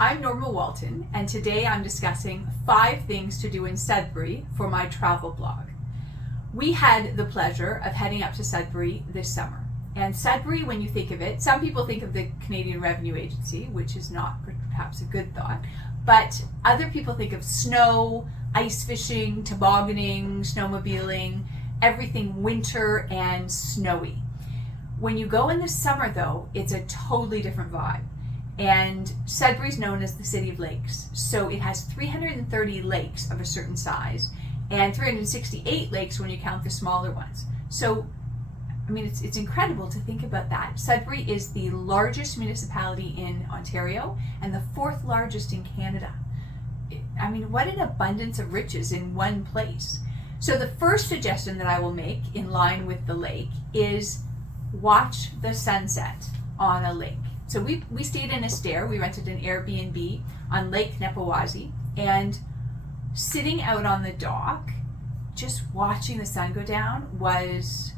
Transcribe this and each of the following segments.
I'm Norma Walton, and today I'm discussing 5 things to do in Sudbury for my travel blog. We had the pleasure of heading up to Sudbury this summer. And Sudbury, when you think of it, some people think of the Canadian Revenue Agency, which is not perhaps a good thought, but other people think of snow, ice fishing, tobogganing, snowmobiling, everything winter and snowy. When you go in the summer though, it's a totally different vibe. And Sudbury is known as the City of Lakes. So it has 330 lakes of a certain size and 368 lakes when you count the smaller ones. So, I mean, it's incredible to think about that. Sudbury is the largest municipality in Ontario and the 4th largest in Canada. I mean, what an abundance of riches in one place. So the first suggestion that I will make in line with the lake is watch the sunset on a lake. So we stayed in a stair. We rented an Airbnb on Lake Nepawazi, and sitting out on the dock, just watching the sun go down was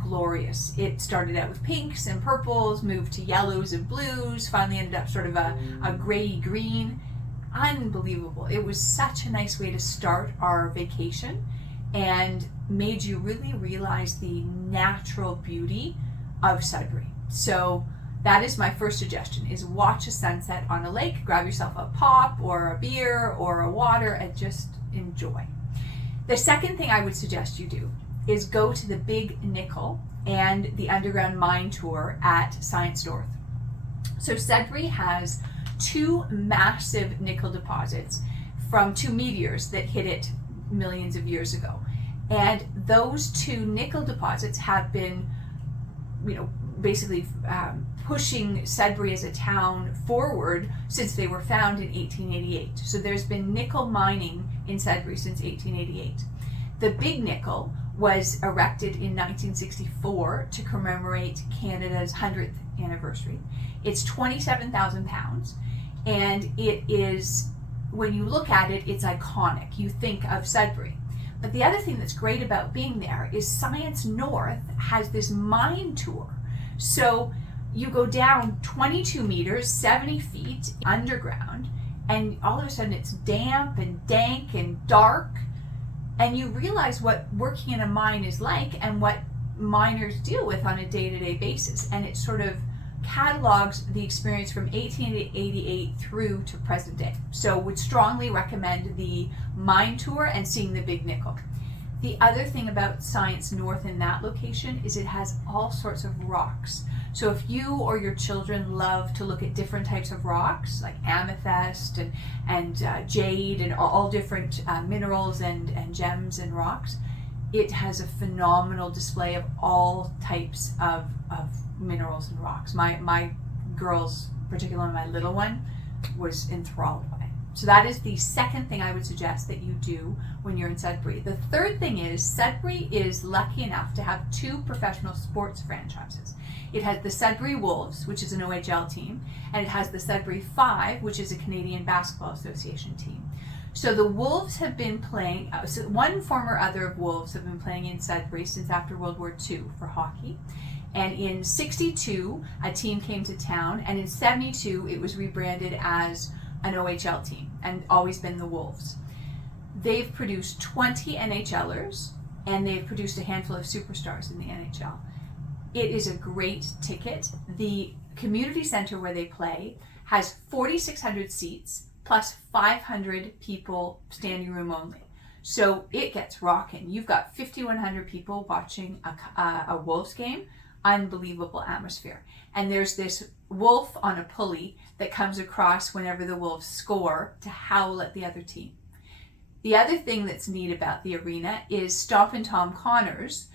glorious. It started out with pinks and purples, moved to yellows and blues, finally ended up sort of a gray green. Unbelievable. It was such a nice way to start our vacation and made you really realize the natural beauty of Sudbury. So that is my first suggestion, is watch a sunset on a lake, grab yourself a pop or a beer or a water and just enjoy. The second thing I would suggest you do is go to the Big Nickel and the underground mine tour at Science North. So Sudbury has 2 massive nickel deposits from 2 meteors that hit it millions of years ago. And those 2 nickel deposits have been, basically pushing Sudbury as a town forward since they were found in 1888. So there's been nickel mining in Sudbury since 1888. The Big Nickel was erected in 1964 to commemorate Canada's 100th anniversary. It's 27,000 pounds, and it is, when you look at it, it's iconic. You think of Sudbury. But the other thing that's great about being there is Science North has this mine tour. So you go down 22 meters, 70 feet underground, and all of a sudden it's damp and dank and dark, and you realize what working in a mine is like and what miners deal with on a day-to-day basis. And it sort of catalogs the experience from 1888 through to present day. So would strongly recommend the mine tour and seeing the Big Nickel. The other thing about Science North in that location is it has all sorts of rocks. So if you or your children love to look at different types of rocks, like amethyst and jade and all different minerals and gems and rocks, it has a phenomenal display of all types of minerals and rocks. My girls, particularly my little one, was enthralled by it. So that is the second thing I would suggest that you do when you're in Sudbury. The third thing is Sudbury is lucky enough to have 2 professional sports franchises. It has the Sudbury Wolves, which is an OHL team, and it has the Sudbury Five, which is a Canadian Basketball Association team. So the Wolves have been playing, one form or other of Wolves have been playing in Sudbury since after World War II for hockey. And in 62, a team came to town, and in 72, it was rebranded as an OHL team and always been the Wolves. They've produced 20 NHLers, and they've produced a handful of superstars in the NHL. It is a great ticket. The community center where they play has 4,600 seats plus 500 people standing room only. So it gets rocking. You've got 5,100 people watching a Wolves game. Unbelievable atmosphere. And there's this wolf on a pulley that comes across whenever the Wolves score to howl at the other team. The other thing that's neat about the arena is Stompin' Tom Connors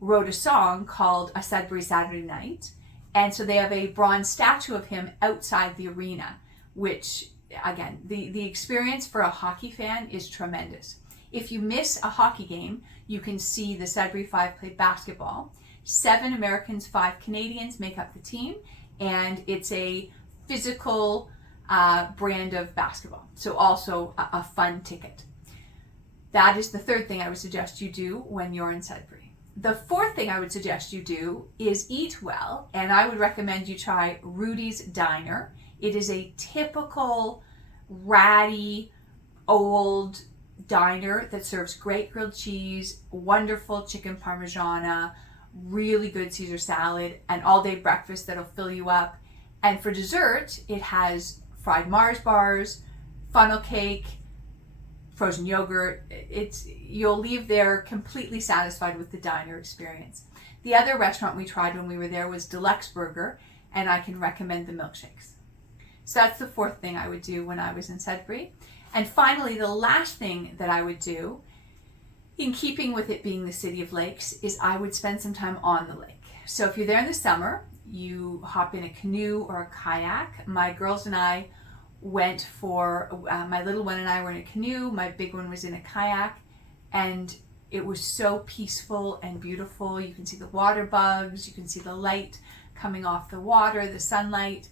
wrote a song called A Sudbury Saturday Night, and so they have a bronze statue of him outside the arena, which, again, the experience for a hockey fan is tremendous. If you miss a hockey game, you can see the Sudbury Five play basketball. 7 Americans, 5 Canadians make up the team, and it's a physical brand of basketball, so also a fun ticket. That is the third thing I would suggest you do when you're in Sudbury. The fourth thing I would suggest you do is eat well, and I would recommend you try Rudy's Diner It is a typical ratty old diner that serves great grilled cheese, wonderful chicken parmigiana, really good Caesar salad, and all-day breakfast that'll fill you up. And for dessert, it has fried Mars bars, funnel cake, frozen yogurt. You'll leave there completely satisfied with the diner experience. The other restaurant we tried when we were there was Deluxe Burger, and I can recommend the milkshakes. So that's the fourth thing I would do when I was in Sudbury. And finally, the last thing that I would do, in keeping with it being the city of lakes, is I would spend some time on the lake. So if you're there in the summer, you hop in a canoe or a kayak. My girls and I went for, my little one and I were in a canoe, my big one was in a kayak, and it was so peaceful and beautiful. You can see the water bugs, you can see the light coming off the water, the sunlight.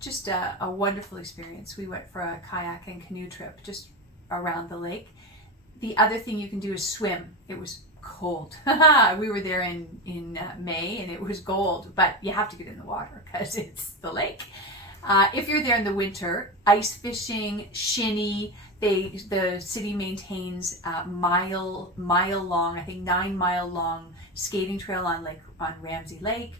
Just a wonderful experience. We went for a kayak and canoe trip just around the lake. The other thing you can do is swim. It was cold. We were there in May and it was cold, but you have to get in the water because it's the lake. If you're there in the winter, ice fishing, shinny, the city maintains a mile long, I think 9 mile long skating trail on Ramsey Lake.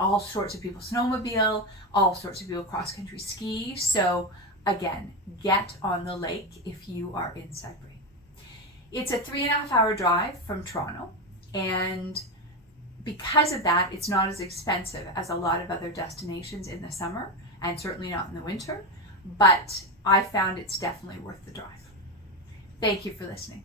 All sorts of people snowmobile, all sorts of people cross-country ski. So again, get on the lake if you are in Sudbury. It's a 3.5-hour drive from Toronto, and because of that, it's not as expensive as a lot of other destinations in the summer, and certainly not in the winter, but I found it's definitely worth the drive. Thank you for listening.